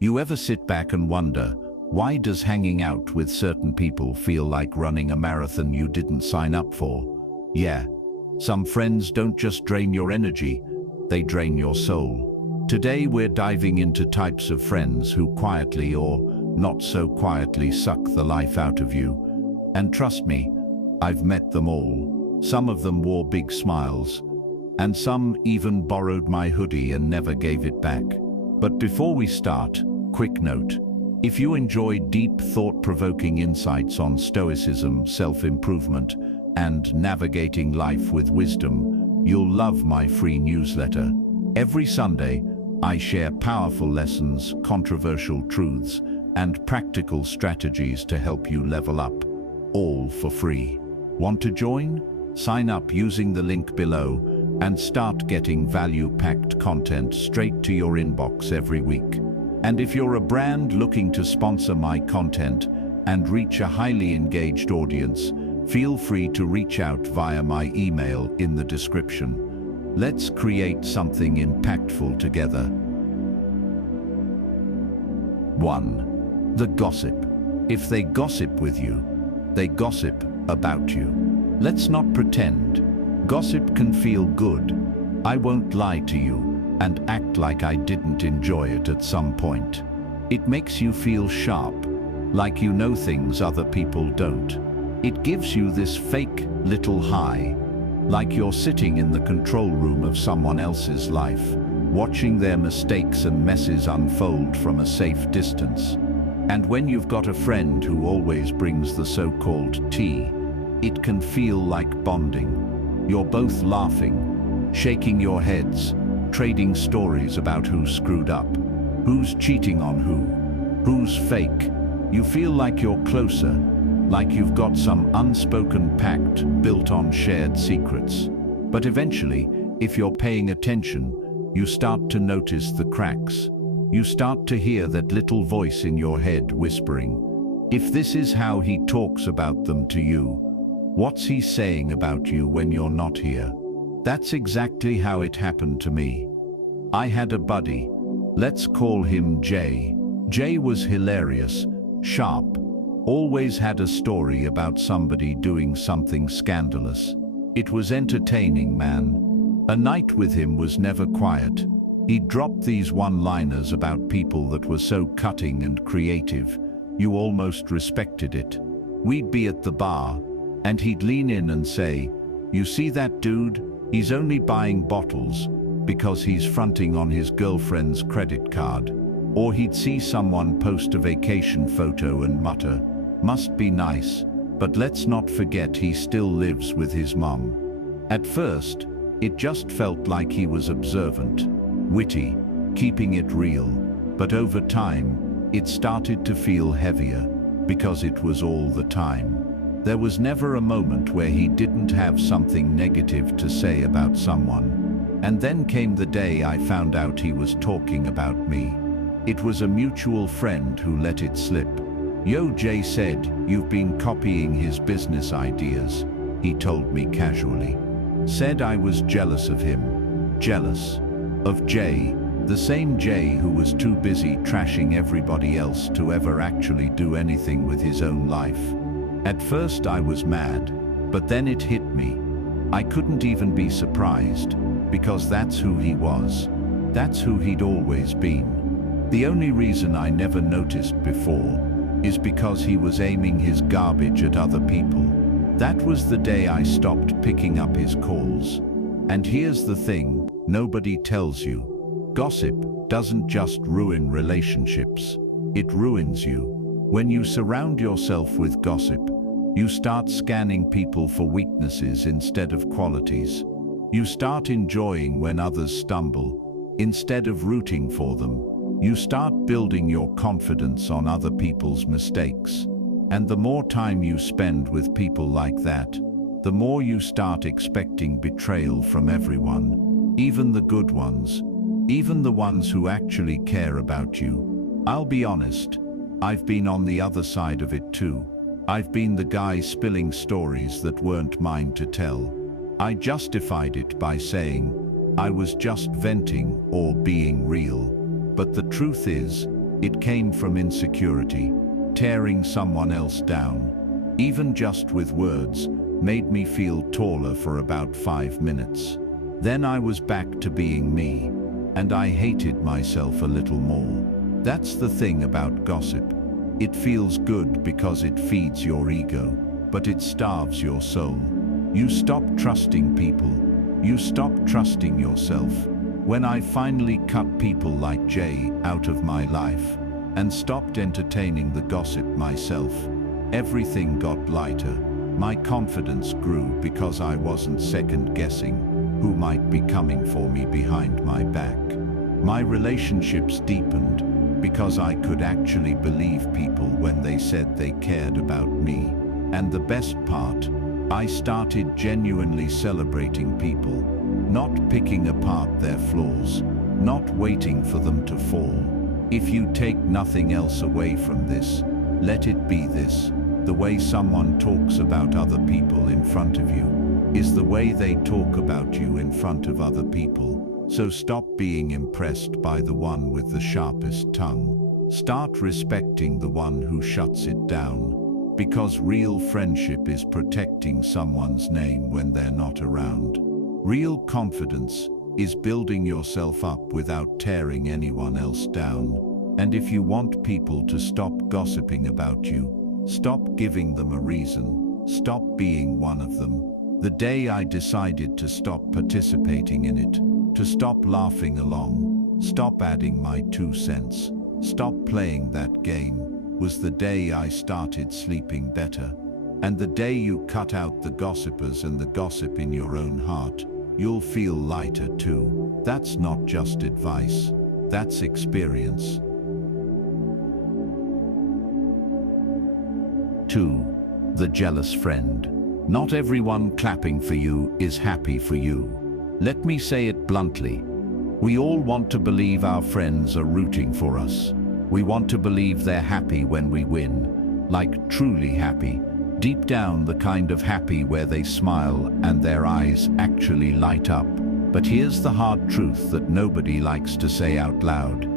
You ever sit back and wonder, why does hanging out with certain people feel like running a marathon you didn't sign up for? Yeah, some friends don't just drain your energy, they drain your soul. Today we're diving into types of friends who quietly or not so quietly suck the life out of you. And trust me, I've met them all. Some of them wore big smiles, and some even borrowed my hoodie and never gave it back. But before we start, quick note. If you enjoy deep, thought-provoking insights on Stoicism, self-improvement, and navigating life with wisdom, you'll love my free newsletter. Every Sunday, I share powerful lessons, controversial truths, and practical strategies to help you level up, all for free. Want to join? Sign up using the link below and start getting value-packed content straight to your inbox every week. And if you're a brand looking to sponsor my content and reach a highly engaged audience, feel free to reach out via my email in the description. Let's create something impactful together. 1. The gossip. If they gossip with you, they gossip about you. Let's not pretend. Gossip can feel good. I won't lie to you and act like I didn't enjoy it at some point. It makes you feel sharp, like you know things other people don't. It gives you this fake little high, like you're sitting in the control room of someone else's life, watching their mistakes and messes unfold from a safe distance. And when you've got a friend who always brings the so-called tea, it can feel like bonding. You're both laughing, shaking your heads, trading stories about who screwed up, who's cheating on who's fake. You feel like you're closer, like you've got some unspoken pact built on shared secrets. But eventually, if you're paying attention, you start to notice the cracks. You start to hear that little voice in your head whispering, if this is how he talks about them to you, what's he saying about you when you're not here? That's exactly how it happened to me. I had a buddy, let's call him Jay. Jay was hilarious, sharp, always had a story about somebody doing something scandalous. It was entertaining, man. A night with him was never quiet. He'd drop these one-liners about people that were so cutting and creative, you almost respected it. We'd be at the bar, and he'd lean in and say, "You see that dude? He's only buying bottles because he's fronting on his girlfriend's credit card." Or he'd see someone post a vacation photo and mutter, "Must be nice, but let's not forget he still lives with his mom." At first, it just felt like he was observant, witty, keeping it real. But over time, it started to feel heavier, because it was all the time. There was never a moment where he didn't have something negative to say about someone. And then came the day I found out he was talking about me. It was a mutual friend who let it slip. "Yo, Jay said, you've been copying his business ideas," he told me casually. Said I was jealous of him. Jealous of Jay, the same Jay who was too busy trashing everybody else to ever actually do anything with his own life. At first I was mad, but then it hit me. I couldn't even be surprised, because that's who he was. That's who he'd always been. The only reason I never noticed before is because he was aiming his garbage at other people. That was the day I stopped picking up his calls. And here's the thing, nobody tells you. Gossip doesn't just ruin relationships, it ruins you. When you surround yourself with gossip, you start scanning people for weaknesses instead of qualities. You start enjoying when others stumble, instead of rooting for them. You start building your confidence on other people's mistakes. And the more time you spend with people like that, the more you start expecting betrayal from everyone, even the good ones, even the ones who actually care about you. I'll be honest, I've been on the other side of it too. I've been the guy spilling stories that weren't mine to tell. I justified it by saying I was just venting or being real. But the truth is, It came from insecurity, tearing someone else down, even just with words, made me feel taller for about 5 minutes. Then I was back to being me, and I hated myself a little more. That's the thing about gossip. It feels good because it feeds your ego, but it starves your soul. You stop trusting people. You stop trusting yourself. When I finally cut people like Jay out of my life and stopped entertaining the gossip myself, everything got lighter. My confidence grew because I wasn't second-guessing who might be coming for me behind my back. My relationships deepened because I could actually believe people when they said they cared about me. And the best part, I started genuinely celebrating people, not picking apart their flaws, not waiting for them to fall. If you take nothing else away from this, let it be this: the way someone talks about other people in front of you is the way they talk about you in front of other people. So stop being impressed by the one with the sharpest tongue. Start respecting the one who shuts it down. Because real friendship is protecting someone's name when they're not around. Real confidence is building yourself up without tearing anyone else down. And if you want people to stop gossiping about you, stop giving them a reason. Stop being one of them. The day I decided to stop participating in it, to stop laughing along, stop adding my 2 cents, stop playing that game, was the day I started sleeping better. And the day you cut out the gossipers and the gossip in your own heart, you'll feel lighter too. That's not just advice, that's experience. 2. The jealous friend. Not everyone clapping for you is happy for you. Let me say it bluntly. We all want to believe our friends are rooting for us. We want to believe they're happy when we win, like truly happy, deep down the kind of happy where they smile and their eyes actually light up. But here's the hard truth that nobody likes to say out loud.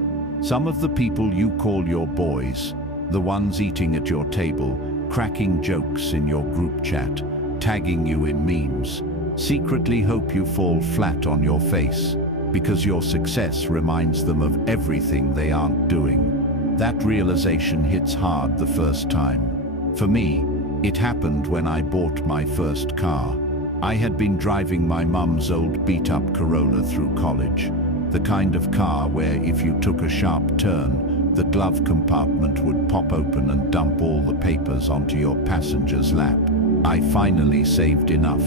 Some of the people you call your boys, the ones eating at your table, cracking jokes in your group chat, tagging you in memes, secretly hope you fall flat on your face because your success reminds them of everything they aren't doing. That realization hits hard the first time. For me, it happened when I bought my first car. I had been driving my mum's old beat-up Corolla through college, the kind of car where if you took a sharp turn, the glove compartment would pop open and dump all the papers onto your passenger's lap. I finally saved enough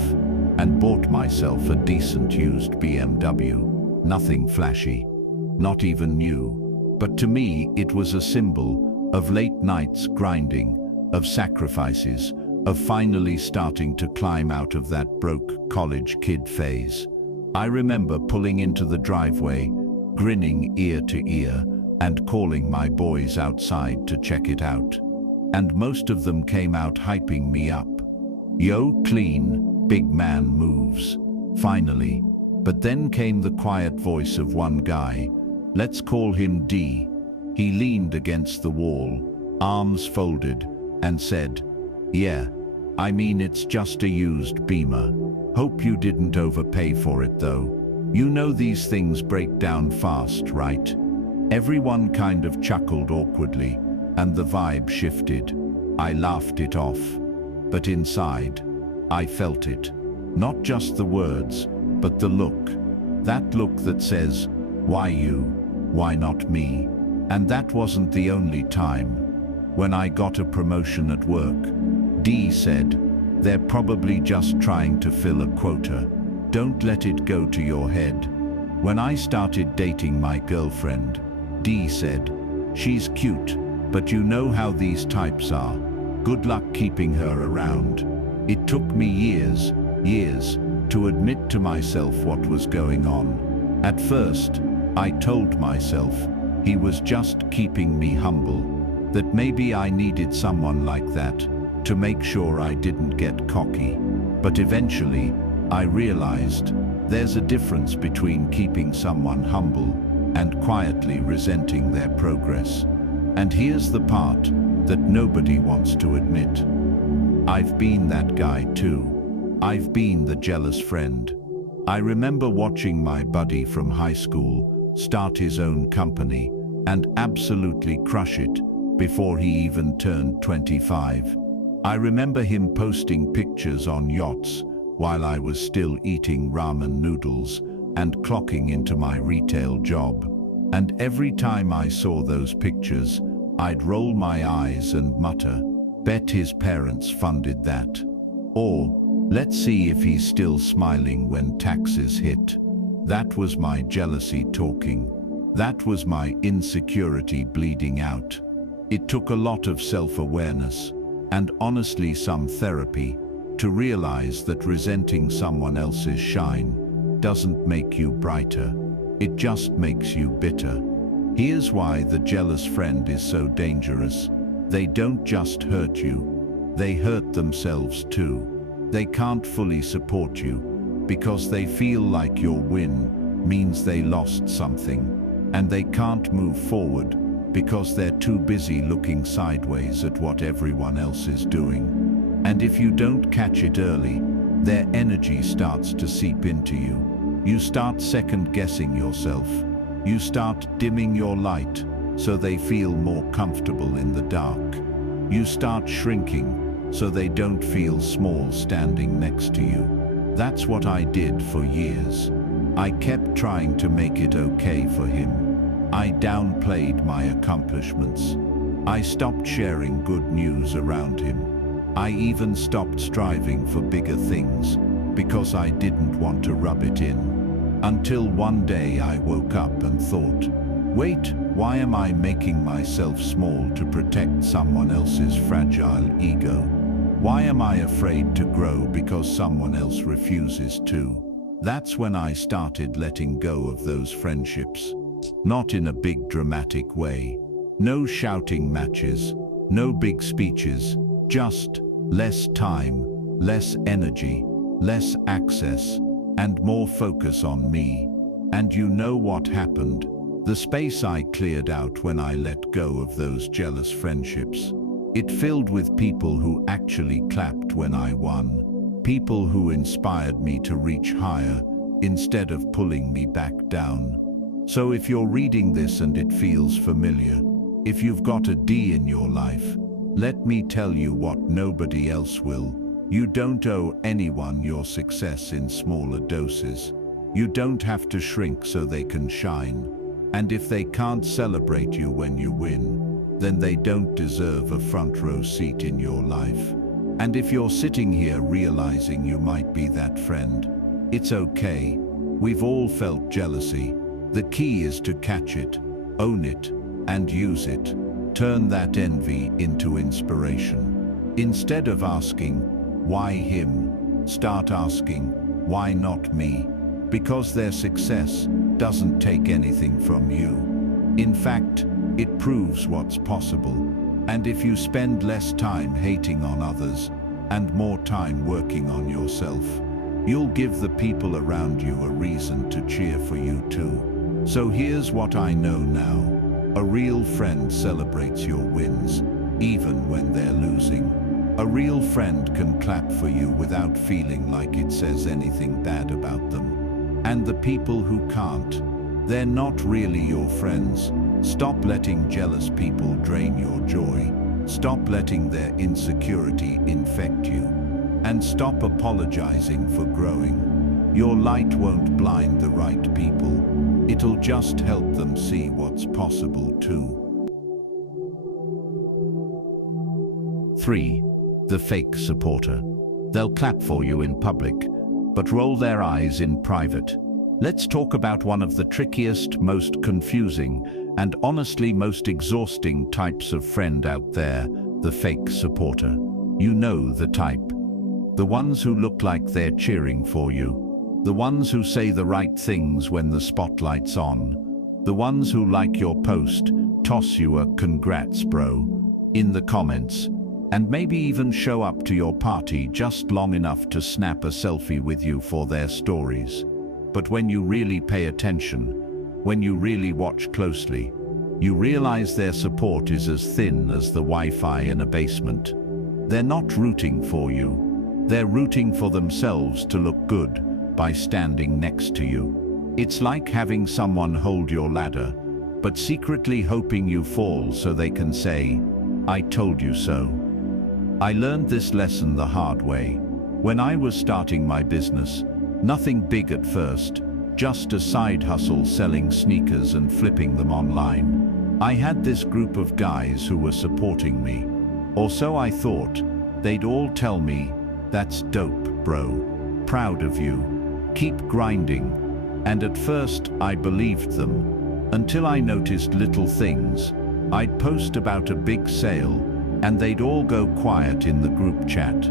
and bought myself a decent used BMW. Nothing flashy, not even new. But to me, it was a symbol of late nights grinding, of sacrifices, of finally starting to climb out of that broke college kid phase. I remember pulling into the driveway, grinning ear to ear, and calling my boys outside to check it out. And most of them came out hyping me up. Yo, clean, big man moves. Finally. But then came the quiet voice of one guy. Let's call him D. He leaned against the wall, arms folded, and said, "Yeah, I mean it's just a used Beamer. Hope you didn't overpay for it though. You know these things break down fast, right?" Everyone kind of chuckled awkwardly, and the vibe shifted. I laughed it off. But inside, I felt it. Not just the words, but the look. That look that says, "Why you? Why not me?" And that wasn't the only time. When I got a promotion at work, D said, "They're probably just trying to fill a quota. Don't let it go to your head." When I started dating my girlfriend, D said, "She's cute, but you know how these types are. Good luck keeping her around." It took me years to admit to myself what was going on. At first, I told myself he was just keeping me humble, that maybe I needed someone like that to make sure I didn't get cocky. But eventually, I realized there's a difference between keeping someone humble and quietly resenting their progress. And here's the part that nobody wants to admit. I've been that guy too. I've been the jealous friend. I remember watching my buddy from high school start his own company and absolutely crush it before he even turned 25. I remember him posting pictures on yachts while I was still eating ramen noodles and clocking into my retail job. And every time I saw those pictures, I'd roll my eyes and mutter, bet his parents funded that. Or, let's see if he's still smiling when taxes hit. That was my jealousy talking. That was my insecurity bleeding out. It took a lot of self-awareness, and honestly some therapy, to realize that resenting someone else's shine doesn't make you brighter. It just makes you bitter. Here's why the jealous friend is so dangerous. They don't just hurt you, they hurt themselves too. They can't fully support you because they feel like your win means they lost something, and they can't move forward because they're too busy looking sideways at what everyone else is doing. And if you don't catch it early, their energy starts to seep into you. You start second-guessing yourself. You start dimming your light so they feel more comfortable in the dark. You start shrinking so they don't feel small standing next to you. That's what I did for years. I kept trying to make it okay for him. I downplayed my accomplishments. I stopped sharing good news around him. I even stopped striving for bigger things because I didn't want to rub it in. Until one day I woke up and thought, wait, why am I making myself small to protect someone else's fragile ego? Why am I afraid to grow because someone else refuses to? That's when I started letting go of those friendships. Not in a big dramatic way. No shouting matches, no big speeches, just less time, less energy, less access, and more focus on me. And you know what happened? The space I cleared out when I let go of those jealous friendships. It filled with people who actually clapped when I won. People who inspired me to reach higher instead of pulling me back down. So if you're reading this and it feels familiar, if you've got a D in your life, let me tell you what nobody else will. You don't owe anyone your success in smaller doses. You don't have to shrink so they can shine. And if they can't celebrate you when you win, then they don't deserve a front row seat in your life. And if you're sitting here realizing you might be that friend, it's okay. We've all felt jealousy. The key is to catch it, own it, and use it. Turn that envy into inspiration. Instead of asking, why him? Start asking, why not me? Because their success doesn't take anything from you. In fact, it proves what's possible. And if you spend less time hating on others and more time working on yourself, you'll give the people around you a reason to cheer for you too. So here's what I know now. A real friend celebrates your wins, even when they're losing. A real friend can clap for you without feeling like it says anything bad about them. And the people who can't, they're not really your friends. Stop letting jealous people drain your joy. Stop letting their insecurity infect you. And stop apologizing for growing. Your light won't blind the right people. It'll just help them see what's possible too. 3. The fake supporter. They'll clap for you in public, but roll their eyes in private. Let's talk about one of the trickiest, most confusing, and honestly most exhausting types of friend out there, the fake supporter. You know the type. The ones who look like they're cheering for you. The ones who say the right things when the spotlight's on. The ones who like your post, toss you a "congrats bro" in the comments, and maybe even show up to your party just long enough to snap a selfie with you for their stories. But when you really pay attention, when you really watch closely, You realize their support is as thin as the Wi-Fi in a basement. They're not rooting for you. They're rooting for themselves to look good by standing next to you. It's like having someone hold your ladder, but secretly hoping you fall so they can say, "I told you so." I learned this lesson the hard way. When I was starting my business, nothing big at first, just a side hustle selling sneakers and flipping them online. I had this group of guys who were supporting me. Or so I thought. They'd all tell me, "That's dope, bro. Proud of you. Keep grinding." And at first, I believed them, until I noticed little things. I'd post about a big sale, and they'd all go quiet in the group chat.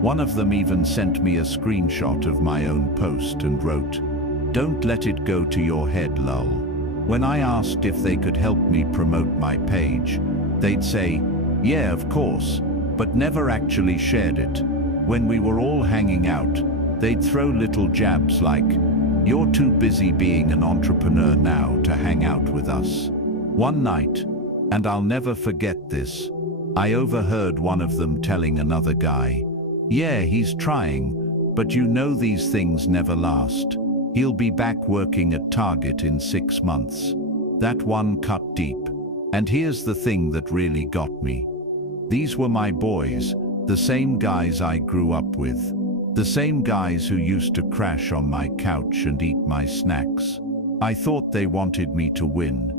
One of them even sent me a screenshot of my own post and wrote, "Don't let it go to your head, lol." When I asked if they could help me promote my page, they'd say, "Yeah, of course," but never actually shared it. When we were all hanging out, they'd throw little jabs like, "You're too busy being an entrepreneur now to hang out with us." One night, and I'll never forget this, I overheard one of them telling another guy, "Yeah, he's trying, but you know these things never last. He'll be back working at Target in 6 months." That one cut deep. And here's the thing that really got me. These were my boys, the same guys I grew up with, the same guys who used to crash on my couch and eat my snacks. I thought they wanted me to win.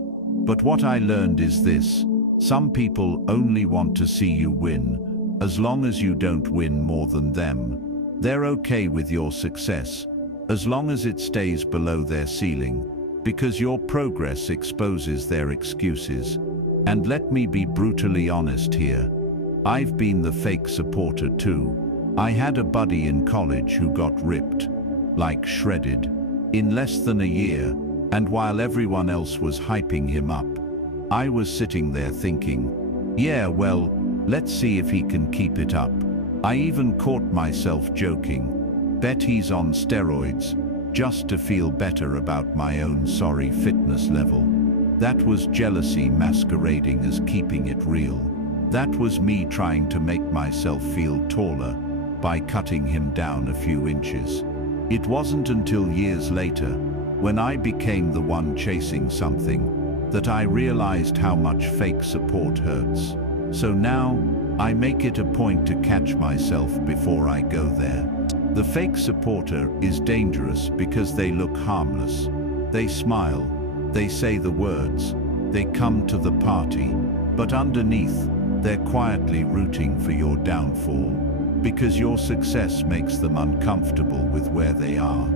But what I learned is this: some people only want to see you win, as long as you don't win more than them. They're okay with your success, as long as it stays below their ceiling, because your progress exposes their excuses. And let me be brutally honest here. I've been the fake supporter too. I had a buddy in college who got ripped, like shredded, in less than a year, and while everyone else was hyping him up, I was sitting there thinking, yeah, well, let's see if he can keep it up. I even caught myself joking, bet he's on steroids, just to feel better about my own sorry fitness level. That was jealousy masquerading as keeping it real. That was me trying to make myself feel taller by cutting him down a few inches. It wasn't until years later, when I became the one chasing something, that I realized how much fake support hurts. So now, I make it a point to catch myself before I go there. The fake supporter is dangerous because they look harmless. They smile, they say the words, they come to the party, but underneath, they're quietly rooting for your downfall, because your success makes them uncomfortable with where they are.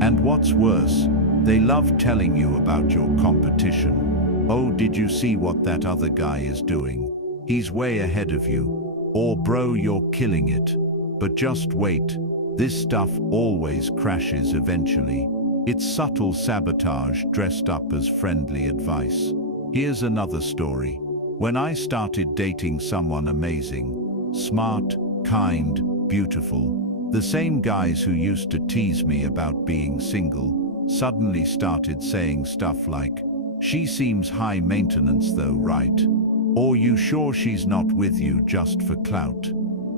And what's worse, they love telling you about your competition. Oh, did you see what that other guy is doing? He's way ahead of you. Or bro, you're killing it. But just wait, this stuff always crashes eventually. It's subtle sabotage dressed up as friendly advice. Here's another story. When I started dating someone amazing, smart, kind, beautiful, the same guys who used to tease me about being single suddenly started saying stuff like, "She seems high maintenance though, right?" Or "You sure she's not with you just for clout?"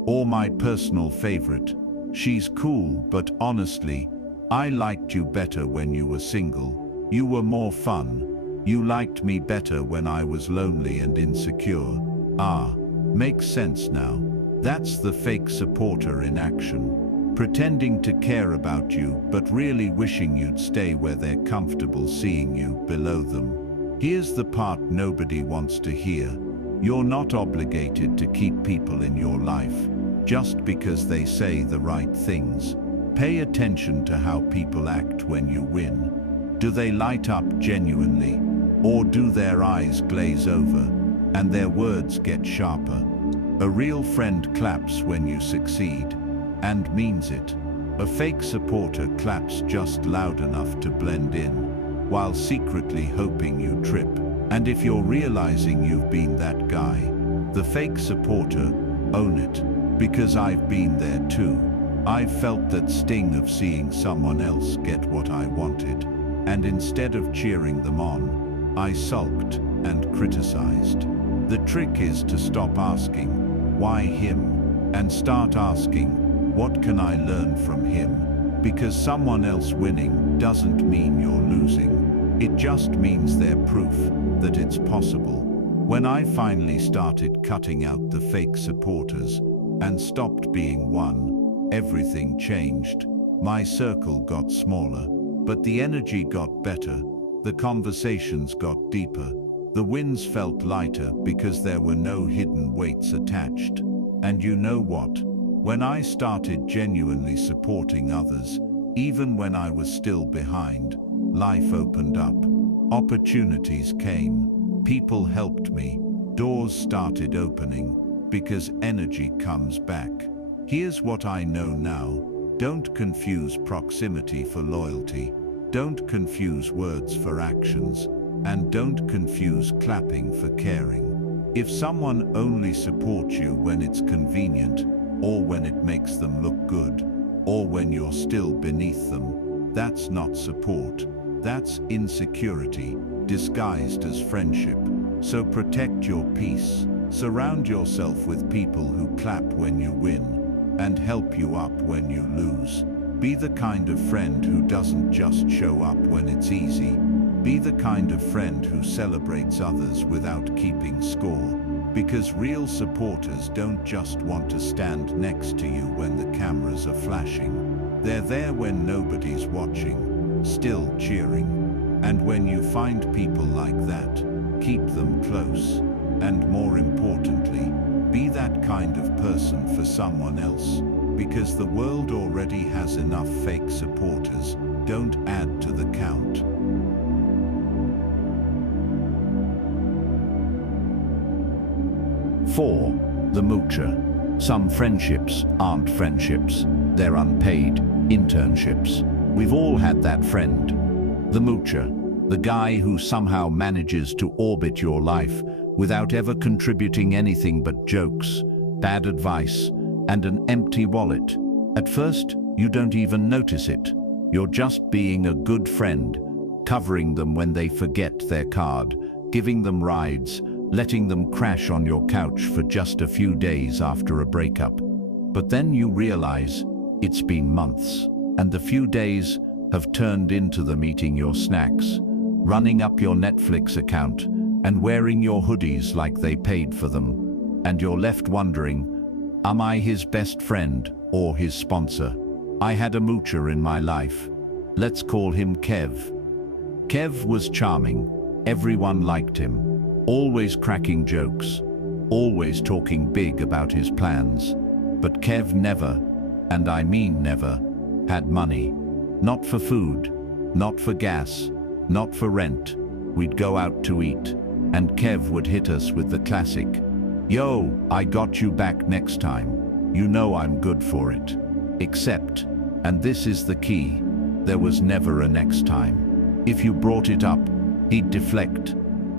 Or my personal favorite, "She's cool, but honestly, I liked you better when you were single. You were more fun. You liked me better when I was lonely and insecure." Ah, makes sense now. That's the fake supporter in action. Pretending to care about you, but really wishing you'd stay where they're comfortable seeing you below them. Here's the part nobody wants to hear. You're not obligated to keep people in your life just because they say the right things. Pay attention to how people act when you win. Do they light up genuinely? Or do their eyes glaze over and their words get sharper? A real friend claps when you succeed and means it. A fake supporter claps just loud enough to blend in while secretly hoping you trip. And if you're realizing you've been that guy, the fake supporter, own it, because I've been there too. I've felt that sting of seeing someone else get what I wanted, and instead of cheering them on, I sulked. and criticized. The trick is to stop asking, "Why him?" and start asking, "What can I learn from him?" Because someone else winning doesn't mean you're losing. It just means they're proof that it's possible. When I finally started cutting out the fake supporters and stopped being one, everything changed. My circle got smaller, but the energy got better. The conversations got deeper. The wins felt lighter because there were no hidden weights attached. And you know what? When I started genuinely supporting others, even when I was still behind, life opened up. Opportunities came. People helped me. Doors started opening because energy comes back. Here's what I know now. Don't confuse proximity for loyalty. Don't confuse words for actions. And don't confuse clapping for caring. If someone only supports you when it's convenient, or when it makes them look good, or when you're still beneath them, that's not support. That's insecurity, disguised as friendship. So protect your peace. Surround yourself with people who clap when you win, and help you up when you lose. Be the kind of friend who doesn't just show up when it's easy. Be the kind of friend who celebrates others without keeping score. Because real supporters don't just want to stand next to you when the cameras are flashing. They're there when nobody's watching, still cheering. And when you find people like that, keep them close. And more importantly, be that kind of person for someone else. Because the world already has enough fake supporters. Don't add to the count. 4. The moocher. Some friendships aren't friendships. They're unpaid internships. We've all had that friend. The moocher. The guy who somehow manages to orbit your life without ever contributing anything but jokes, bad advice, and an empty wallet. At first, you don't even notice it. You're just being a good friend, covering them when they forget their card, giving them rides, letting them crash on your couch for just a few days after a breakup. But then you realize it's been months, and the few days have turned into them eating your snacks, running up your Netflix account, and wearing your hoodies like they paid for them. And you're left wondering, am I his best friend or his sponsor? I had a moocher in my life. Let's call him Kev. Kev was charming. Everyone liked him. Always cracking jokes, always talking big about his plans. But Kev never, and I mean never, had money. Not for food, not for gas, not for rent. We'd go out to eat, and Kev would hit us with the classic, "Yo, I got you back next time. You know I'm good for it." Except, and this is the key, there was never a next time. If you brought it up, he'd deflect.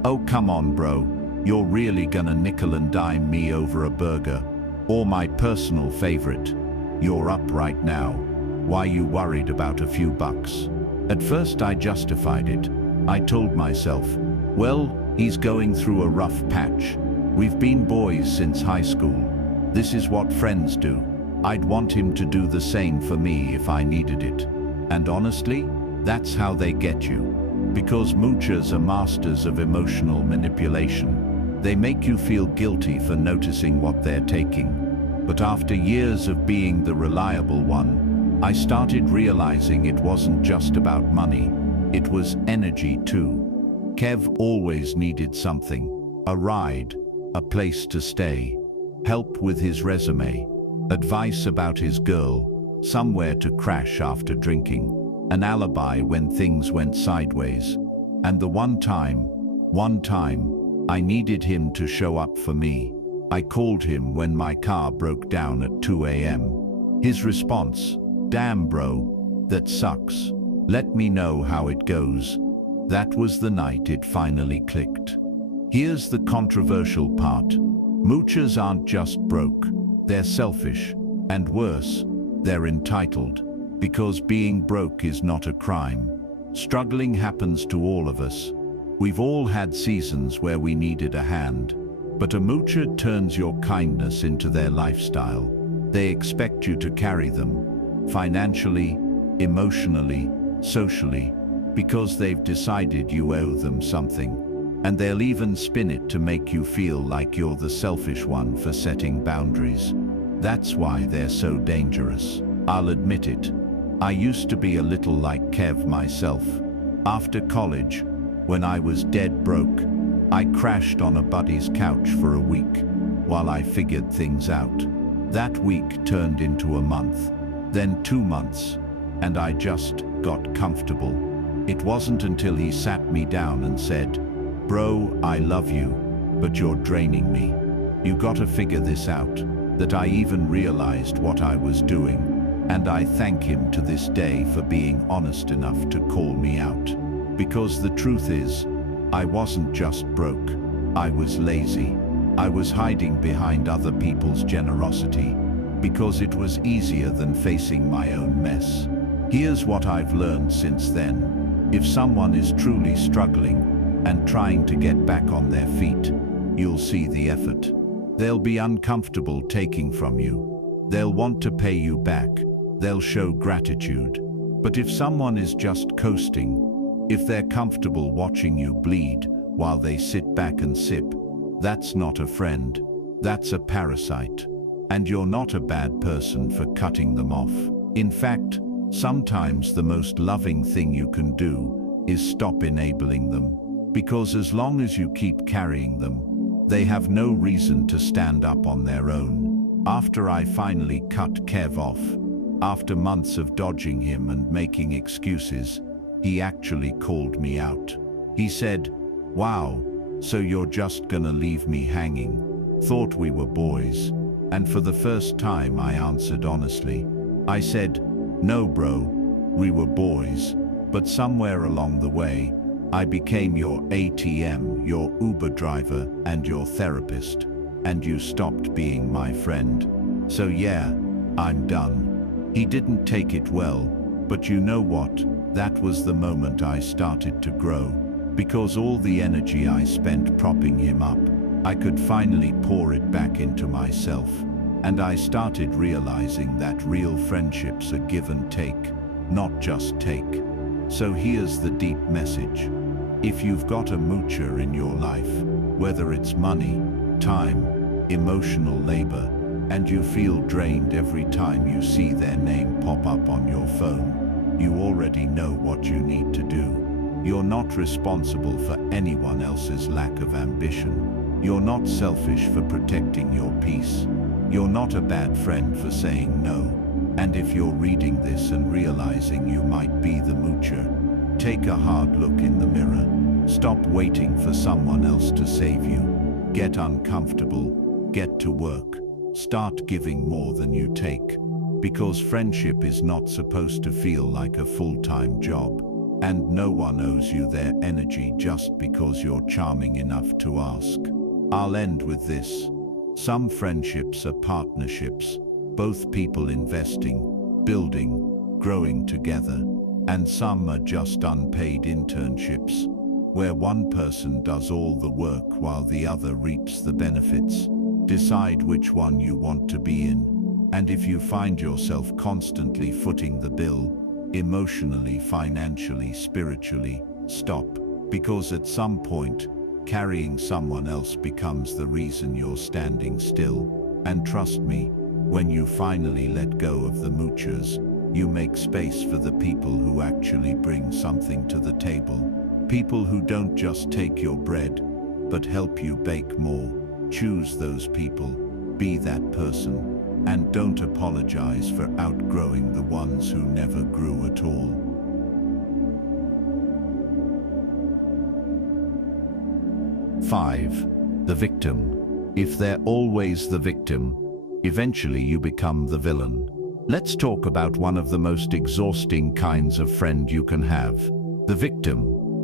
"Oh, come on, bro. You're really gonna nickel and dime me over a burger?" Or my personal favorite, "You're up right now. Why you worried about a few bucks?" At first I justified it. I told myself, well, he's going through a rough patch. We've been boys since high school. This is what friends do. I'd want him to do the same for me if I needed it. And honestly, that's how they get you. Because moochers are masters of emotional manipulation. They make you feel guilty for noticing what they're taking. But after years of being the reliable one, I started realizing it wasn't just about money. It was energy too. Kev always needed something. A ride, a place to stay, help with his resume, advice about his girl, somewhere to crash after drinking, an alibi when things went sideways. And the one time I needed him to show up for me. I called him when my car broke down at 2 a.m. His response, "Damn bro, that sucks. Let me know how it goes." That was the night it finally clicked. Here's the controversial part. Moochers aren't just broke, they're selfish, and worse, they're entitled. Because being broke is not a crime. Struggling happens to all of us. We've all had seasons where we needed a hand, but a moocher turns your kindness into their lifestyle. They expect you to carry them, financially, emotionally, socially, because they've decided you owe them something. And they'll even spin it to make you feel like you're the selfish one for setting boundaries. That's why they're so dangerous. I'll admit it. I used to be a little like Kev myself. After college, when I was dead broke, I crashed on a buddy's couch for a week while I figured things out. That week turned into a month, then 2 months, and I just got comfortable. It wasn't until he sat me down and said, "Bro, I love you, but you're draining me. You gotta figure this out," that I even realized what I was doing, and I thank him to this day for being honest enough to call me out. Because the truth is, I wasn't just broke, I was lazy. I was hiding behind other people's generosity, because it was easier than facing my own mess. Here's what I've learned since then. If someone is truly struggling, and trying to get back on their feet, you'll see the effort. They'll be uncomfortable taking from you. They'll want to pay you back. They'll show gratitude. But if someone is just coasting, if they're comfortable watching you bleed while they sit back and sip, that's not a friend. That's a parasite. And you're not a bad person for cutting them off. In fact, sometimes the most loving thing you can do is stop enabling them. Because as long as you keep carrying them, they have no reason to stand up on their own. After I finally cut Kev off, after months of dodging him and making excuses, he actually called me out. He said, "Wow, so you're just gonna leave me hanging? Thought we were boys." And for the first time I answered honestly. I said, "No bro, we were boys, but somewhere along the way, I became your ATM, your Uber driver, and your therapist, and you stopped being my friend. So yeah, I'm done." He didn't take it well, but you know what? That was the moment I started to grow. Because all the energy I spent propping him up, I could finally pour it back into myself. And I started realizing that real friendships are give and take, not just take. So here's the deep message. If you've got a moocher in your life, whether it's money, time, emotional labor, and you feel drained every time you see their name pop up on your phone, you already know what you need to do. You're not responsible for anyone else's lack of ambition. You're not selfish for protecting your peace. You're not a bad friend for saying no. And if you're reading this and realizing you might be the moocher, take a hard look in the mirror. Stop waiting for someone else to save you. Get uncomfortable. Get to work. Start giving more than you take. Because friendship is not supposed to feel like a full-time job. And no one owes you their energy just because you're charming enough to ask. I'll end with this. Some friendships are partnerships, both people investing, building, growing together. And some are just unpaid internships, where one person does all the work while the other reaps the benefits. Decide which one you want to be in. And if you find yourself constantly footing the bill, emotionally, financially, spiritually, stop. Because at some point, carrying someone else becomes the reason you're standing still. And trust me, when you finally let go of the moochers, you make space for the people who actually bring something to the table. People who don't just take your bread, but help you bake more. Choose those people, be that person. And don't apologize for outgrowing the ones who never grew at all. Five, the victim. If they're always the victim, eventually you become the villain. Let's talk about one of the most exhausting kinds of friend you can have. The victim.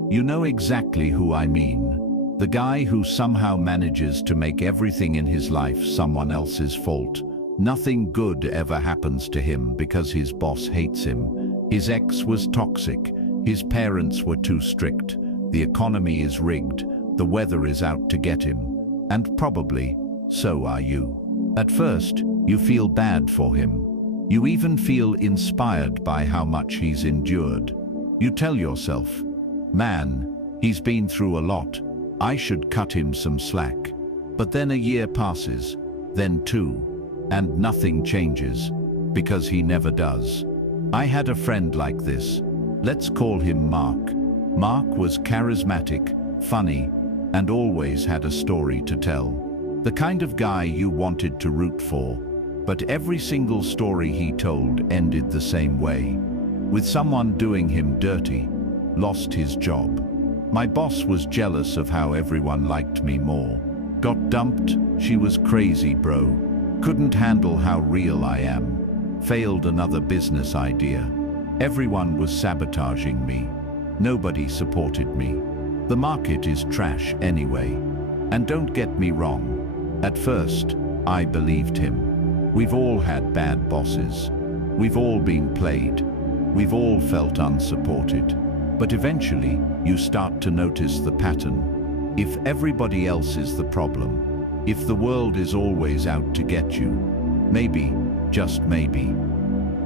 You know exactly who I mean. The guy who somehow manages to make everything in his life someone else's fault. Nothing good ever happens to him because his boss hates him. His ex was toxic. His parents were too strict. The economy is rigged, the weather is out to get him, and probably so are you. At first, you feel bad for him. You even feel inspired by how much he's endured. You tell yourself, man, he's been through a lot. I should cut him some slack. But then a year passes, then two, and nothing changes, because he never does. I had a friend like this. Let's call him Mark. Mark was charismatic, funny, and always had a story to tell. The kind of guy you wanted to root for, but every single story he told ended the same way, with someone doing him dirty, lost his job. My boss was jealous of how everyone liked me more. Got dumped, she was crazy, bro. Couldn't handle how real I am. Failed another business idea. Everyone was sabotaging me. Nobody supported me. The market is trash anyway. And don't get me wrong. At first, I believed him. We've all had bad bosses. We've all been played. We've all felt unsupported. But eventually, you start to notice the pattern. If everybody else is the problem, if the world is always out to get you, maybe, just maybe,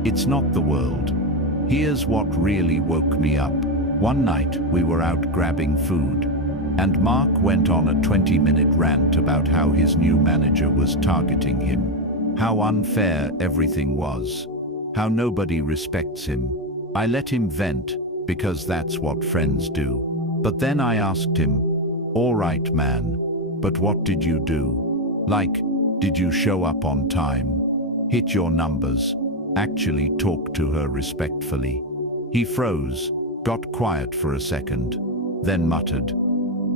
it's not the world. Here's what really woke me up. One night, we were out grabbing food, and Mark went on a 20-minute rant about how his new manager was targeting him, how unfair everything was, how nobody respects him. I let him vent, because that's what friends do. But then I asked him, all right, man, but what did you do? Like, did you show up on time, hit your numbers, actually talk to her respectfully? He froze, got quiet for a second, then muttered,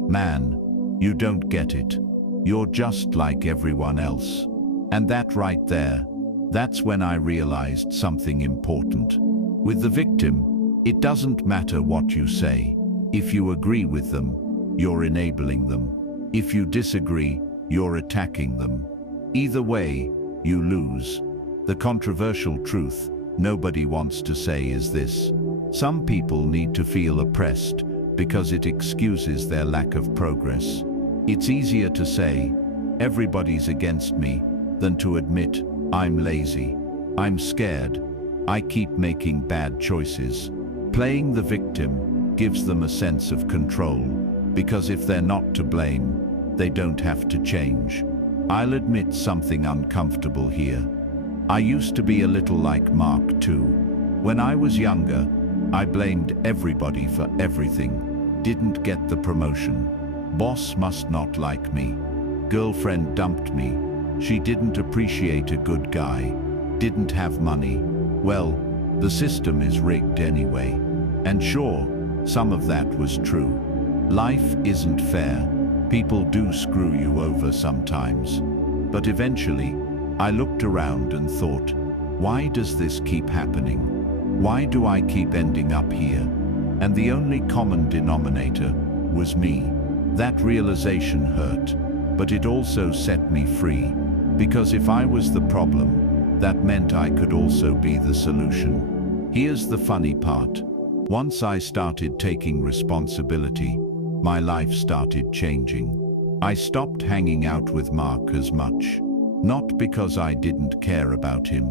man, you don't get it. You're just like everyone else. And that right there, that's when I realized something important. With the victim, it doesn't matter what you say. If you agree with them, you're enabling them. If you disagree, you're attacking them. Either way, you lose. The controversial truth nobody wants to say is this: some people need to feel oppressed because it excuses their lack of progress. It's easier to say, everybody's against me, than to admit, I'm lazy, I'm scared, I keep making bad choices. Playing the victim gives them a sense of control, because if they're not to blame, they don't have to change. I'll admit something uncomfortable here. I used to be a little like Mark too. When I was younger, I blamed everybody for everything. Didn't get the promotion. Boss must not like me. Girlfriend dumped me. She didn't appreciate a good guy. Didn't have money. Well, the system is rigged anyway. And sure, some of that was true. Life isn't fair. People do screw you over sometimes. But eventually, I looked around and thought, why does this keep happening? Why do I keep ending up here? And the only common denominator was me. That realization hurt, but it also set me free. Because if I was the problem, that meant I could also be the solution. Here's the funny part. Once I started taking responsibility, my life started changing. I stopped hanging out with Mark as much. Not because I didn't care about him,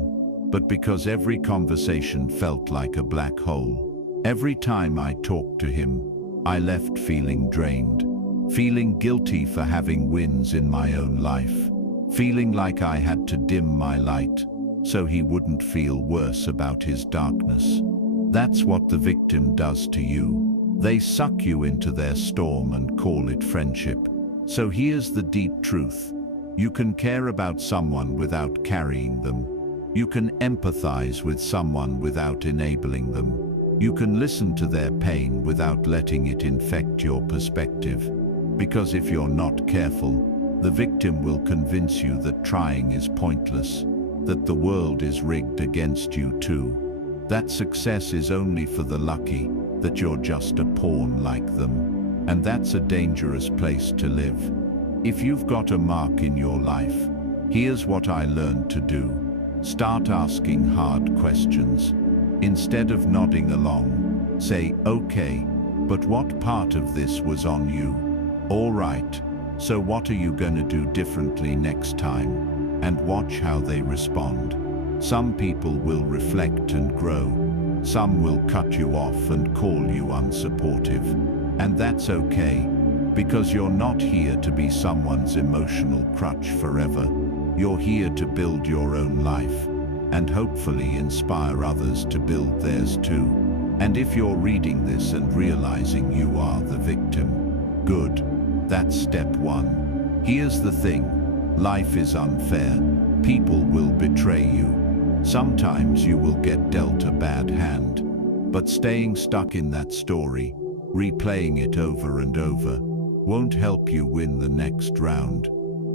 but because every conversation felt like a black hole. Every time I talked to him, I left feeling drained, feeling guilty for having wins in my own life, feeling like I had to dim my light so he wouldn't feel worse about his darkness. That's what the victim does to you. They suck you into their storm and call it friendship. So here's the deep truth. You can care about someone without carrying them. You can empathize with someone without enabling them. You can listen to their pain without letting it infect your perspective. Because if you're not careful, the victim will convince you that trying is pointless, that the world is rigged against you too, that success is only for the lucky, that you're just a pawn like them. And that's a dangerous place to live. If you've got a Mark in your life, here's what I learned to do. Start asking hard questions. Instead of nodding along, say, okay, But what part of this was on you? All right, so what are you gonna do differently next time? And watch how they respond. Some people will reflect and grow. Some will cut you off and call you unsupportive. And that's okay, because you're not here to be someone's emotional crutch forever. You're here to build your own life, and hopefully inspire others to build theirs too. And if you're reading this and realizing you are the victim, good. That's step one. Here's the thing. Life is unfair. People will betray you. Sometimes you will get dealt a bad hand. But staying stuck in that story, replaying it over and over, won't help you win the next round.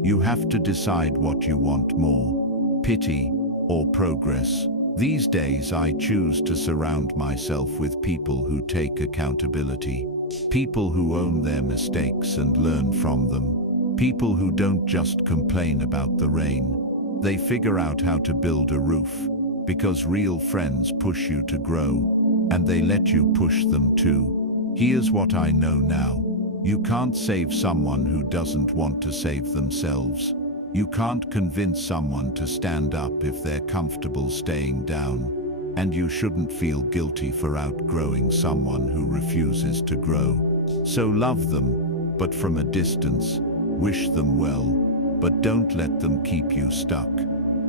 You have to decide what you want more, pity or progress. These days I choose to surround myself with people who take accountability, people who own their mistakes and learn from them, people who don't just complain about the rain. They figure out how to build a roof, because real friends push you to grow, and they let you push them too. Here's what I know now. You can't save someone who doesn't want to save themselves. You can't convince someone to stand up if they're comfortable staying down. And you shouldn't feel guilty for outgrowing someone who refuses to grow. So love them, but from a distance. Wish them well, but don't let them keep you stuck.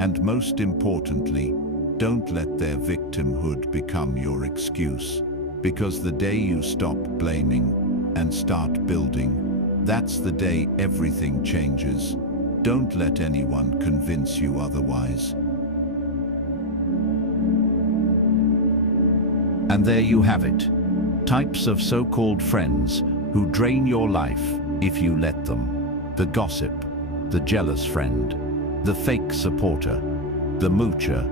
And most importantly, don't let their victimhood become your excuse. Because the day you stop blaming and start building, that's the day everything changes. Don't let anyone convince you otherwise. And there you have it. Types of so-called friends who drain your life if you let them. The gossip, the jealous friend, the fake supporter, the moocher,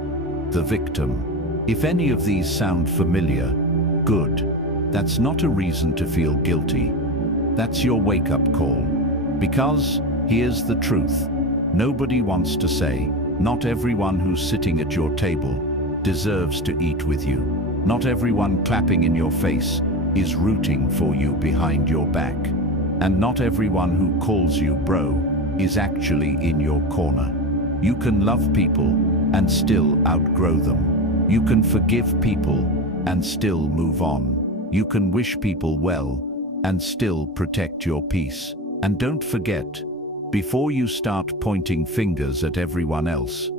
the victim. If any of these sound familiar, good. That's not a reason to feel guilty. That's your wake-up call. Because here's the truth. Nobody wants to say, not everyone who's sitting at your table deserves to eat with you. Not everyone clapping in your face is rooting for you behind your back. And not everyone who calls you bro is actually in your corner. You can love people and still outgrow them. You can forgive people and still move on. You can wish people well and still protect your peace. And don't forget, before you start pointing fingers at everyone else,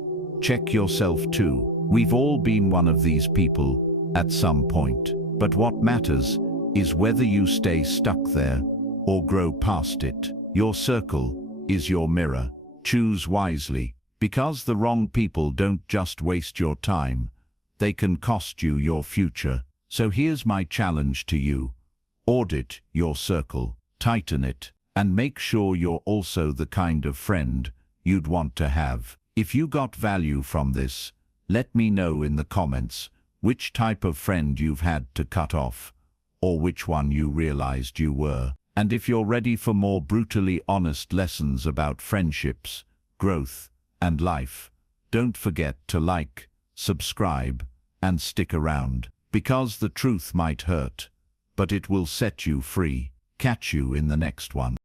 check yourself too. We've all been one of these people at some point. But what matters is whether you stay stuck there or grow past it. Your circle is your mirror. Choose wisely, because the wrong people don't just waste your time, they can cost you your future. So here's my challenge to you. Audit your circle, tighten it, and make sure you're also the kind of friend you'd want to have. If you got value from this, let me know in the comments which type of friend you've had to cut off, or which one you realized you were. And if you're ready for more brutally honest lessons about friendships, growth, and life, don't forget to like, subscribe, and stick around. Because the truth might hurt, but it will set you free. Catch you in the next one.